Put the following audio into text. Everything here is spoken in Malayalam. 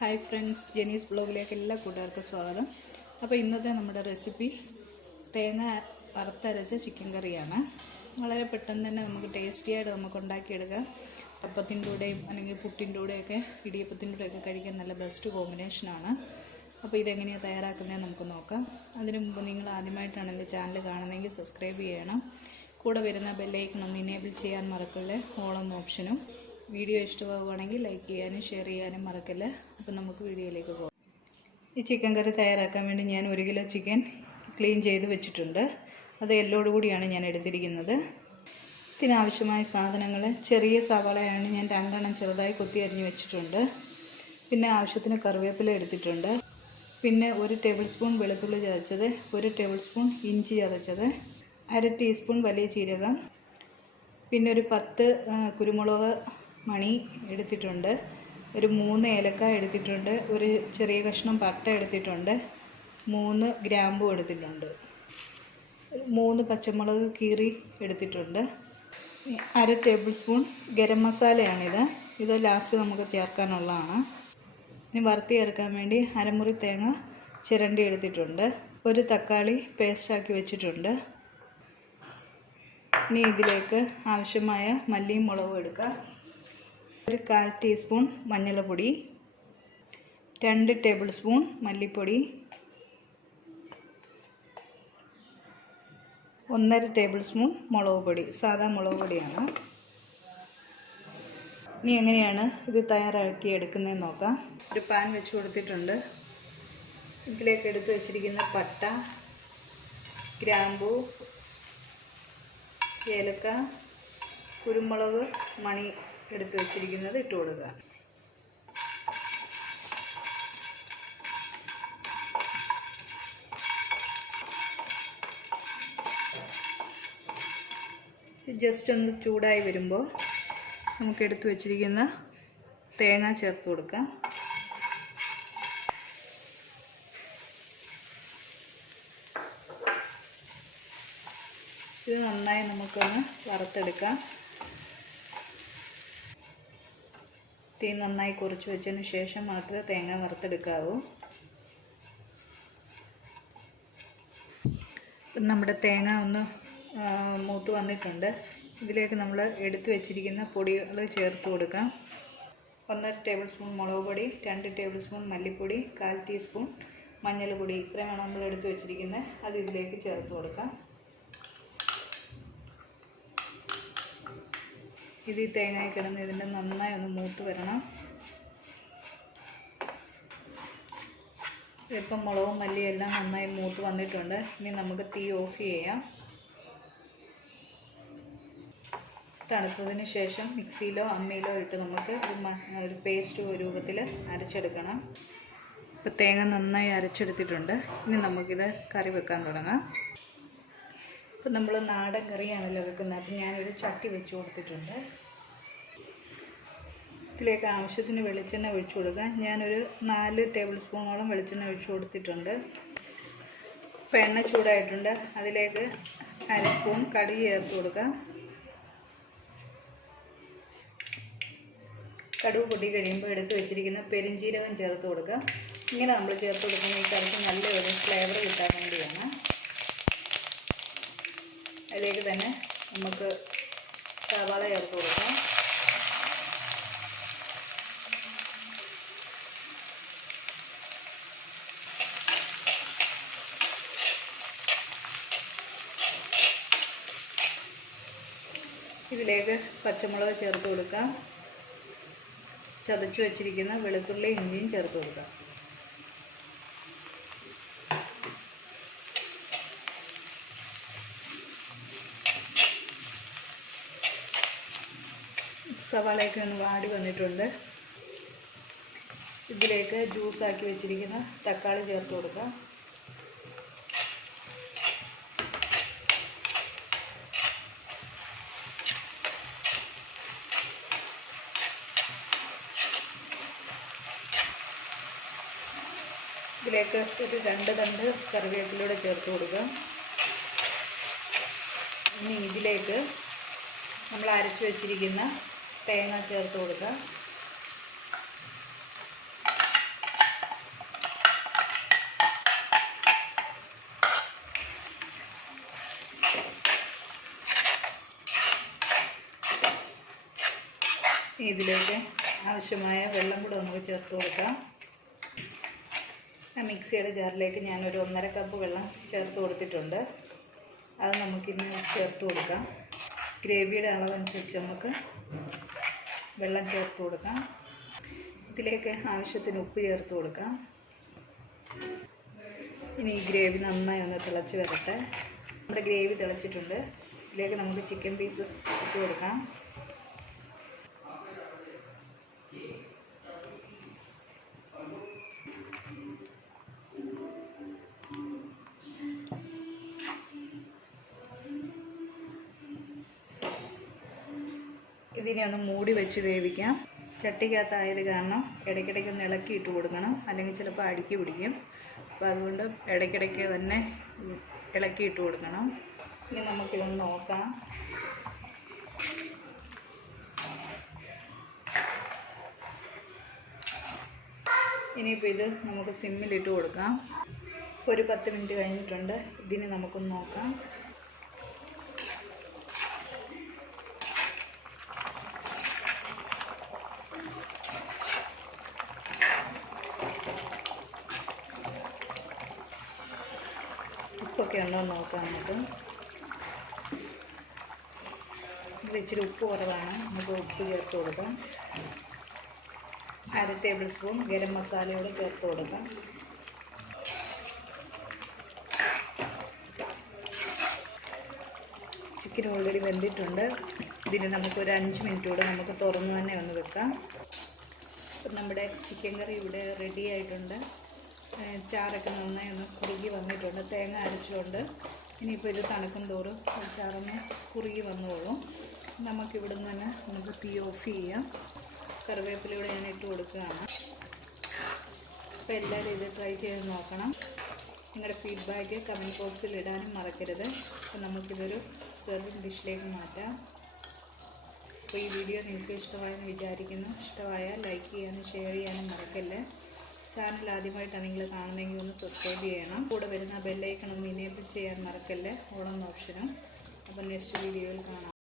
ഹായ് ഫ്രണ്ട്സ്, ജെനീസ് ബ്ലോഗിലേക്ക് എല്ലാ കൂട്ടുകാർക്കും സ്വാഗതം. അപ്പോൾ ഇന്നത്തെ നമ്മുടെ റെസിപ്പി തേങ്ങ വറുത്തരച്ച ചിക്കൻ കറിയാണ്. വളരെ പെട്ടെന്ന് തന്നെ നമുക്ക് ടേസ്റ്റിയായിട്ട് നമുക്ക് ഉണ്ടാക്കിയെടുക്കാം. അപ്പത്തിൻ്റെ കൂടെയും അല്ലെങ്കിൽ പുട്ടിൻ്റെ കൂടെയൊക്കെ ഇടിയപ്പത്തിൻ്റെ കൂടെയൊക്കെ കഴിക്കാൻ നല്ല ബെസ്റ്റ് കോമ്പിനേഷനാണ്. അപ്പോൾ ഇതെങ്ങനെയാണ് തയ്യാറാക്കുന്നതെന്ന് നമുക്ക് നോക്കാം. അതിനു മുമ്പ് നിങ്ങൾ ആദ്യമായിട്ടാണ് എൻ്റെ ചാനൽ കാണുന്നതെങ്കിൽ സബ്സ്ക്രൈബ് ചെയ്യണം. കൂടെ വരുന്ന ബെല്ലൈക്കൺ ഒന്ന് ഇനേബിൾ ചെയ്യാൻ മറക്കല്ലേ, ഓൾ എന്ന ഓപ്ഷനും. വീഡിയോ ഇഷ്ടമാവുകയാണെങ്കിൽ ലൈക്ക് ചെയ്യാനും ഷെയർ ചെയ്യാനും മറക്കല്ല. അപ്പോൾ നമുക്ക് വീഡിയോയിലേക്ക് പോകാം. ഈ ചിക്കൻ കറി തയ്യാറാക്കാൻ വേണ്ടി ഞാൻ 1 കിലോ ചിക്കൻ ക്ലീൻ ചെയ്ത് വെച്ചിട്ടുണ്ട്. അത് എല്ലോട് കൂടിയാണ് ഞാൻ എടുത്തിരിക്കുന്നത്. ഇതിനാവശ്യമായ സാധനങ്ങൾ: ചെറിയ സവാളയാണ് ഞാൻ 2 എണ്ണം ചെറുതായി കൊത്തി അരിഞ്ഞ് വെച്ചിട്ടുണ്ട്. പിന്നെ ആവശ്യത്തിന് കറിവേപ്പില എടുത്തിട്ടുണ്ട്. പിന്നെ 1 ടേബിൾ സ്പൂൺ വെളുത്തുള്ളി ചതച്ചത്, 1 ടേബിൾ സ്പൂൺ ഇഞ്ചി ചതച്ചത്, 1/2 ടീസ്പൂൺ വലിയ ജീരകം, പിന്നെ ഒരു 10 കുരുമുളക് മണി എടുത്തിട്ടുണ്ട്, ഒരു 3 ഏലക്കായ എടുത്തിട്ടുണ്ട്, ഒരു ചെറിയ കഷ്ണം പട്ട എടുത്തിട്ടുണ്ട്, 3 ഗ്രാമ്പൂ എടുത്തിട്ടുണ്ട്, 3 പച്ചമുളക് കീറി എടുത്തിട്ടുണ്ട്, 1/2 ടേബിൾ സ്പൂൺ ഗരം മസാലയാണിത്. ഇത് ലാസ്റ്റ് നമുക്ക് ചേർക്കാനുള്ളതാണ്. ഇനി വറുത്തി ചേർക്കാൻ വേണ്ടി അരമുറി തേങ്ങ ചിരണ്ടി എടുത്തിട്ടുണ്ട്, ഒരു തക്കാളി പേസ്റ്റാക്കി വെച്ചിട്ടുണ്ട്. ഇനി ഇതിലേക്ക് ആവശ്യമായ മല്ലിയും മുളകും എടുക്കാം. ഒരു 1/4 ടീസ്പൂൺ മഞ്ഞൾപ്പൊടി, 2 ടേബിൾ സ്പൂൺ മല്ലിപ്പൊടി, 1/2 ടേബിൾ സ്പൂൺ മുളക് പൊടി, സാദാ മുളക് പൊടിയാണ്. ഇനി എങ്ങനെയാണ് ഇത് തയ്യാറാക്കി എടുക്കുന്നതെന്ന് നോക്കാം. ഒരു പാൻ വെച്ച് കൊടുത്തിട്ടുണ്ട്. ഇതിലേക്ക് എടുത്ത് വെച്ചിരിക്കുന്ന പട്ട, ഗ്രാമ്പൂ, ഏലക്ക, കുരുമുളക് മണി എടുത്ത് വെച്ചിരിക്കുന്നത് ഇട്ട് കൊടുക്കുക. ജസ്റ്റ് ഒന്ന് ചൂടായി വരുമ്പോൾ നമുക്ക് എടുത്ത് വെച്ചിരിക്കുന്ന തേങ്ങ ചേർത്ത് കൊടുക്കാം. ഇത് നന്നായി നമുക്കൊന്ന് വറുത്തെടുക്കാം. തീ നന്നായി കുറച്ച് വെച്ചതിന് ശേഷം മാത്രമേ തേങ്ങ വറുത്തെടുക്കാവൂ. നമ്മുടെ തേങ്ങ ഒന്ന് മൂത്ത് വന്നിട്ടുണ്ട്. ഇതിലേക്ക് നമ്മൾ എടുത്തു വെച്ചിരിക്കുന്ന പൊടികൾ ചേർത്ത് കൊടുക്കാം. 1/2 ടേബിൾ സ്പൂൺ മുളക് പൊടി, 2 ടേബിൾ സ്പൂൺ മല്ലിപ്പൊടി, 1/4 ടീസ്പൂൺ മഞ്ഞൾപ്പൊടി, ഇത്രയാണ് നമ്മൾ എടുത്ത് വെച്ചിരിക്കുന്നത്. അത് ഇതിലേക്ക് ചേർത്ത് കൊടുക്കാം. ഇത് ഈ തേങ്ങയിൽ കിടന്ന് ഇതിൻ്റെ നന്നായി ഒന്ന് മൂത്ത് വരണം. ഇപ്പം മുളകും മല്ലിയും എല്ലാം നന്നായി മൂത്ത് വന്നിട്ടുണ്ട്. ഇനി നമുക്ക് തീ ഓഫ് ചെയ്യാം. തണുത്തതിന് ശേഷം മിക്സിയിലോ അമ്മിയിലോ ഇട്ട് നമുക്ക് ഒരു പേസ്റ്റ് രൂപത്തിൽ അരച്ചെടുക്കണം. ഇപ്പോൾ തേങ്ങ നന്നായി അരച്ചെടുത്തിട്ടുണ്ട്. ഇനി നമുക്കിത് കറി വെക്കാൻ തുടങ്ങാം. ഇപ്പം നമ്മൾ നാടൻ കറിയാണല്ലോ വെക്കുന്നത്. അപ്പം ഞാനൊരു ചട്ടി വെച്ച് കൊടുത്തിട്ടുണ്ട്. ഇതിലേക്ക് ആവശ്യത്തിന് വെളിച്ചെണ്ണ ഒഴിച്ചു കൊടുക്കാം. ഞാനൊരു 4 ടേബിൾ സ്പൂണോളം വെളിച്ചെണ്ണ ഒഴിച്ചു കൊടുത്തിട്ടുണ്ട്. ഇപ്പോൾ എണ്ണ ചൂടായിട്ടുണ്ട്. അതിലേക്ക് 1/2 സ്പൂൺ കടുക് ചേർത്ത് കൊടുക്കാം. കടുക് പൊട്ടി കഴിയുമ്പോൾ എടുത്ത് വെച്ചിരിക്കുന്ന പെരുംജീരകം ചേർത്ത് കൊടുക്കാം. ഇങ്ങനെ നമ്മൾ ചേർത്ത് കൊടുക്കുന്ന ഈ കറിക്ക് നല്ലൊരു ഫ്ലേവർ കിട്ടാൻ വേണ്ടിയാണ്. അതിലേക്ക് തന്നെ നമുക്ക് സവാള ചേർത്ത് കൊടുക്കാം. ഇതിലേക്ക് പച്ചമുളക് ചേർത്ത് കൊടുക്കാം. ചതച്ച് വെച്ചിരിക്കുന്ന വെളുത്തുള്ളി ഇഞ്ചിയും ചേർത്ത് കൊടുക്കാം. സവാളയൊക്കെ ഒന്ന് വാടി വന്നിട്ടുണ്ട്. ഇതിലേക്ക് ജ്യൂസാക്കി വെച്ചിരിക്കുന്ന തക്കാളി ചേർത്ത് കൊടുക്കാം. ഇതിലേക്ക് ഒരു 2 തണ്ട് കറിവേപ്പിലൂടെ ചേർത്ത് കൊടുക്കാം. ഇനി ഇതിലേക്ക് നമ്മൾ അരച്ച് വെച്ചിരിക്കുന്ന തേങ്ങ ചേർത്ത് കൊടുക്കാം. ഇതിലേക്ക് ആവശ്യമായ വെള്ളം കൂടെ നമുക്ക് ചേർത്ത് കൊടുക്കാം. മിക്സിയുടെ ജാറിലേക്ക് ഞാനൊരു 1.5 കപ്പ് വെള്ളം ചേർത്ത് കൊടുത്തിട്ടുണ്ട്. അത് നമുക്കിന്ന് ചേർത്ത് കൊടുക്കാം. ഗ്രേവിയുടെ അളവനുസരിച്ച് നമുക്ക് വെള്ളം ചേർത്ത് കൊടുക്കാം. ഇതിലേക്ക് ആവശ്യത്തിന് ഉപ്പ് ചേർത്ത് കൊടുക്കാം. ഇനി ഈ ഗ്രേവി നന്നായി ഒന്ന് തിളച്ച് വരട്ടെ. നമ്മുടെ ഗ്രേവി തിളച്ചിട്ടുണ്ട്. ഇതിലേക്ക് നമുക്ക് ചിക്കൻ പീസസ് ഇട്ട് കൊടുക്കാം. ഇതിനെ ഒന്ന് മൂടി വെച്ച് വേവിക്കാം. ചട്ടിക്കകത്തായത് കാരണം ഇടയ്ക്കിടയ്ക്ക് ഒന്ന് ഇളക്കി ഇട്ട് കൊടുക്കണം, അല്ലെങ്കിൽ ചിലപ്പോൾ അടുക്കി പിടിക്കും. അപ്പോൾ അതുകൊണ്ട് ഇടയ്ക്കിടയ്ക്ക് തന്നെ ഇളക്കി ഇട്ട് കൊടുക്കണം. ഇനി നമുക്കിതൊന്ന് നോക്കാം. ഇനിയിപ്പോൾ ഇത് നമുക്ക് സിമ്മിലിട്ട് കൊടുക്കാം. ഒരു 10 മിനിറ്റ് കഴിഞ്ഞിട്ടുണ്ട്. ഇതിന് നമുക്കൊന്ന് നോക്കാം. ഉപ്പൊക്കെ ഉണ്ടോ എന്ന് നോക്കാം. ഇതിൽ ഇച്ചിരി ഉപ്പ് കുറവാണ്. നമുക്ക് ഉപ്പ് ചേർത്ത് കൊടുക്കാം. 1/2 ടേബിൾ സ്പൂൺ ഗരം മസാലയോടെ ചേർത്ത് കൊടുക്കാം. ചിക്കൻ ഓൾറെഡി വെന്തിട്ടുണ്ട്. ഇതിന് നമുക്കൊരു 5 മിനിറ്റ് കൂടെ നമുക്ക് തുറന്ന് തന്നെ ഒന്ന് വെക്കാം. അപ്പം നമ്മുടെ ചിക്കൻ കറി ഇവിടെ റെഡി ആയിട്ടുണ്ട്. ചാറൊക്കെ നന്നായി ഒന്ന് കുറുകി വന്നിട്ടുണ്ട്. തേങ്ങ അരച്ചുകൊണ്ട് ഇനിയിപ്പോൾ ഇത് തണുക്കും തോറും ചാറൊന്ന് കുറുകി വന്നോളും. നമുക്കിവിടുന്ന് തന്നെ നമുക്ക് തീ ഓഫ് ചെയ്യാം. കറിവേപ്പിലൂടെ ഞാൻ ഇട്ട് കൊടുക്കുകയാണ്. അപ്പോൾ എല്ലാവരും ഇത് ട്രൈ ചെയ്ത് നോക്കണം. നിങ്ങളുടെ ഫീഡ്ബാക്ക് കമൻറ്റ് ബോക്സിൽ ഇടാനും മറക്കരുത്. അപ്പോൾ നമുക്കിതൊരു സെർവിങ് ഡിഷിലേക്ക് മാറ്റാം. അപ്പോൾ ഈ വീഡിയോ നിങ്ങൾക്ക് ഇഷ്ടമായെന്ന് വിചാരിക്കുന്നു. ഇഷ്ടമായാൽ ലൈക്ക് ചെയ്യാനും ഷെയർ ചെയ്യാനും മറക്കല്ലേ. ചാനൽ ആദ്യമായിട്ടാണ് നിങ്ങൾ കാണുന്നതെങ്കിൽ ഒന്ന് സബ്സ്ക്രൈബ് ചെയ്യണം. കൂടെ വരുന്ന ബെല്ലൈക്കൺ ഒന്ന് ഇനേബിൾ ചെയ്യാൻ മറക്കല്ലേ, ഓൾ എന്ന ഓപ്ഷനും. അപ്പോൾ നെക്സ്റ്റ് വീഡിയോയിൽ കാണാം.